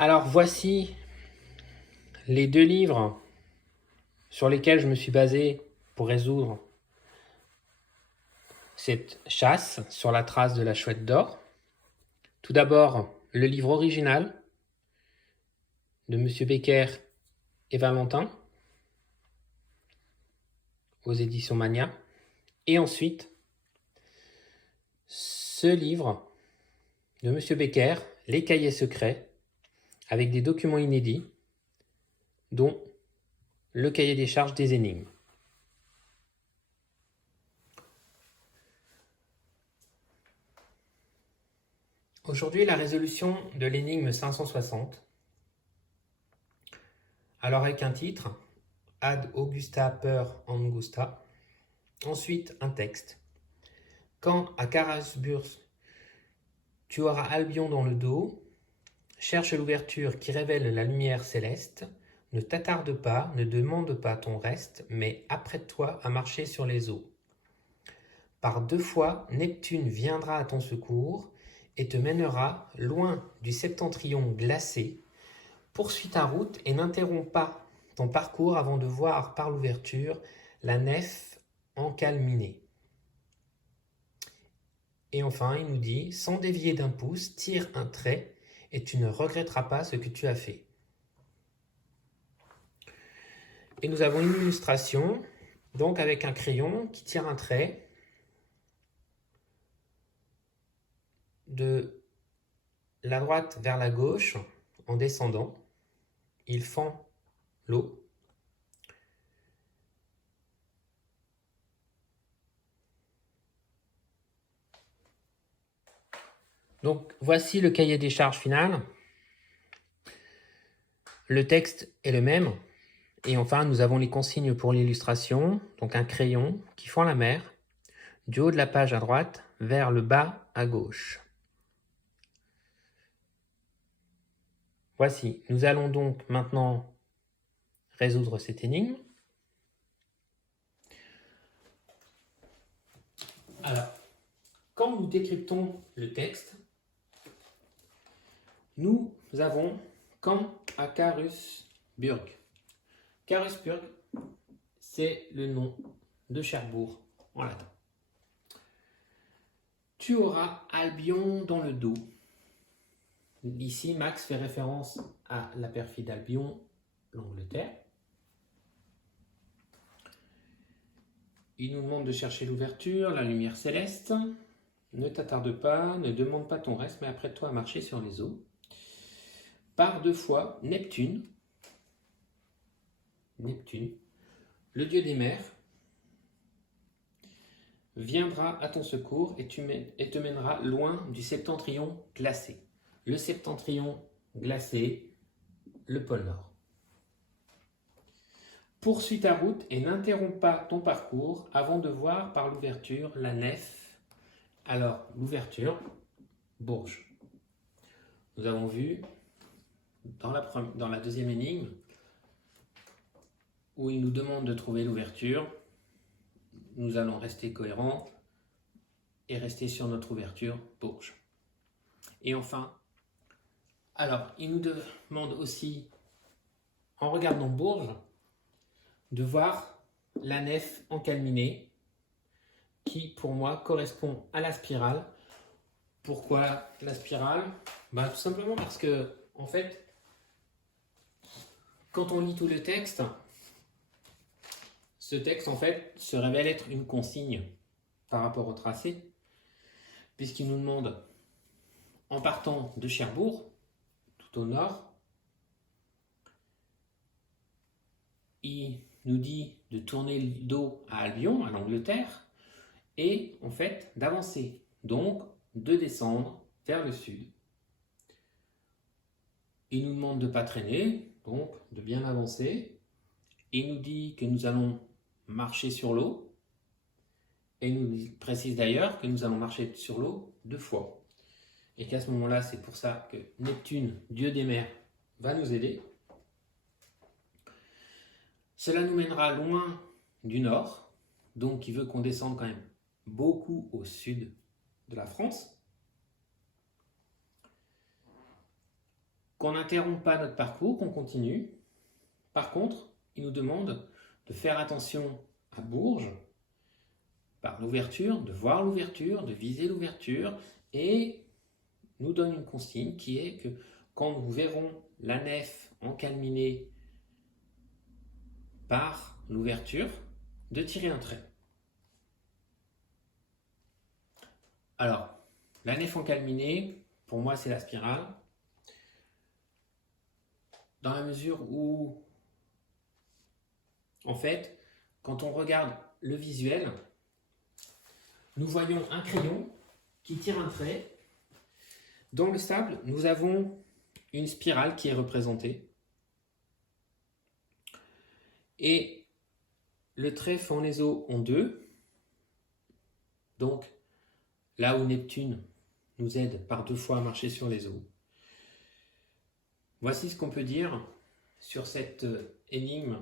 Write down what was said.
Alors voici les deux livres sur lesquels je me suis basé pour résoudre cette chasse sur la trace de la chouette d'or. Tout d'abord, le livre original de M. Becker et Valentin aux éditions Mania. Et ensuite, ce livre de M. Becker, Les Cahiers secrets, avec des documents inédits, dont le cahier des charges des énigmes. Aujourd'hui, la résolution de l'énigme 560. Alors avec un titre, Ad Augusta per Angusta. Ensuite, un texte. Quand à Carasburg, tu auras Albion dans le dos, cherche l'ouverture qui révèle la lumière céleste, ne t'attarde pas, ne demande pas ton reste, mais apprête-toi à marcher sur les eaux. Par 2 fois, Neptune viendra à ton secours et te mènera loin du septentrion glacé. Poursuis ta route et n'interromps pas ton parcours avant de voir par l'ouverture la nef encalminée. Et enfin, il nous dit, sans dévier d'un pouce, tire un trait et tu ne regretteras pas ce que tu as fait. Et nous avons une illustration, donc avec un crayon qui tire un trait de la droite vers la gauche en descendant. Il fend l'eau. Donc voici le cahier des charges final. Le texte est le même. Et enfin, nous avons les consignes pour l'illustration. Donc un crayon qui fend la mer, du haut de la page à droite vers le bas à gauche. Voici, nous allons donc maintenant résoudre cette énigme. Alors, quand nous décryptons le texte, nous avons quand à Carusburg. Carusburg, c'est le nom de Cherbourg en latin. Tu auras Albion dans le dos. Ici, Max fait référence à la perfide Albion, l'Angleterre. Il nous demande de chercher l'ouverture, la lumière céleste. Ne t'attarde pas, ne demande pas ton reste, mais apprête-toi à marcher sur les eaux. Par 2 fois, Neptune, le dieu des mers, viendra à ton secours et te mènera loin du septentrion glacé. Le septentrion glacé, le pôle Nord. Poursuis ta route et n'interromps pas ton parcours avant de voir par l'ouverture la nef. Alors, l'ouverture, Bourges. Nous avons vu dans la deuxième énigme où il nous demande de trouver l'ouverture. Nous allons rester cohérents et rester sur notre ouverture, Bourges. Et enfin, alors, il nous demande aussi, en regardant Bourges, de voir la nef encalminée qui, pour moi, correspond à la spirale. Pourquoi la spirale? Tout simplement parce que, en fait, quand on lit tout le texte, ce texte, en fait, se révèle être une consigne par rapport au tracé, puisqu'il nous demande, en partant de Cherbourg, tout au nord, il nous dit de tourner le dos à Albion, à l'Angleterre, et en fait d'avancer, donc de descendre vers le sud. Il nous demande de ne pas traîner, donc de bien avancer. Il nous dit que nous allons marcher sur l'eau, et il nous précise d'ailleurs que nous allons marcher sur l'eau 2 fois. Et qu'à ce moment-là, c'est pour ça que Neptune, dieu des mers, va nous aider. Cela nous mènera loin du nord, donc il veut qu'on descende quand même beaucoup au sud de la France. qu'on n'interrompt pas notre parcours, qu'on continue. Par contre, il nous demande de faire attention à Bourges, par l'ouverture, de voir l'ouverture, de viser l'ouverture, et nous donne une consigne qui est que quand nous verrons la nef encalminée par l'ouverture, de tirer un trait. Alors, la nef encalminée, pour moi c'est la spirale, dans la mesure où, en fait, quand on regarde le visuel, nous voyons un crayon qui tire un trait. Dans le sable, nous avons une spirale qui est représentée. Et le trait fend les eaux en deux. Donc, là où Neptune nous aide par 2 fois à marcher sur les eaux. Voici ce qu'on peut dire sur cette énigme